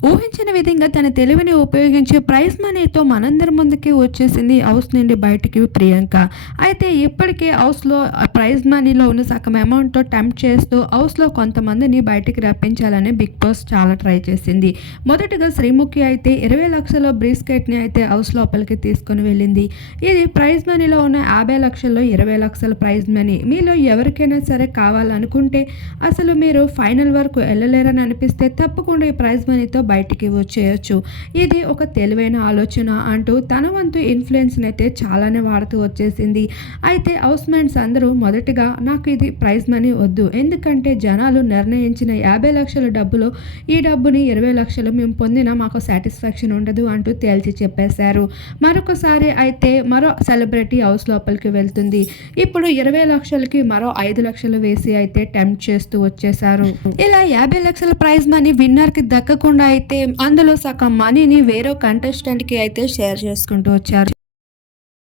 ఊహించిన విధంగా తన తెలివిని ఉపయోగించి ప్రైజ్ మనీతో మనందరి ముందుకి వచ్చేసింది హౌస్ నుండి బయటికి ప్రియాంక. అయితే ఇప్పటికే హౌస్‌లో ప్రైజ్ మనీలో ఉన్న సగం అమౌంట్‌తో టెంప్ట్ చేస్తూ హౌస్‌లో కొంతమందిని బయటికి రప్పించాలని బిగ్ బాస్ చాలా ట్రై చేసింది. మొదటగా శ్రీముఖి అయితే 20,00,000 బ్రీస్కెట్‌ని అయితే హౌస్ లోపలికి తీసుకొని వెళ్ళింది. ఇది ప్రైజ్ మనీలో ఉన్న 50,00,000లో 20,00,000 ప్రైజ్ మనీ. మీలో ఎవరికైనా సరే కావాలనుకుంటే అసలు మీరు ఫైనల్ వరకు వెళ్ళలేరని అనిపిస్తే తప్పకుండా ఈ ప్రైజ్ మనీతో బయటికి వచ్చేయొచ్చు. ఇది ఒక తెలివైన ఆలోచన అంటూ తన వంతు ఇన్‌ఫ్లుయెన్స్‌ని అయితే చాలానే వాడుతూ వచ్చేసింది. అయితే హౌస్‌మేట్స్ అందరూ మొదటిగా నాకు ఇది ప్రైజ్ మనీ వద్దు. ఎందుకంటే జనాలు నిర్ణయించిన 50,00,000 డబ్బులో ఈ డబ్బుని 20,00,000 మేము పొందినా మాకు సాటిస్ఫాక్షన్ ఉండదు అంటూ తేల్చి చెప్పేశారు. మరొకసారి అయితే మరో సెలబ్రిటీ హౌస్ లోపలికి వెళ్తుంది. ఇప్పుడు 20,00,000కి మరో 5,00,000 వేసి అయితే టెంప్ట్ చేస్తూ వచ్చేశారు. ఇలా 50,00,000 ప్రైజ్ మనీ విన్నర్‌కి దక్కకుండా అయితే అందులో సగం మనీని వేరే కంటెస్టెంట్‌కి అయితే షేర్ చేసుకుంటూ వచ్చారు.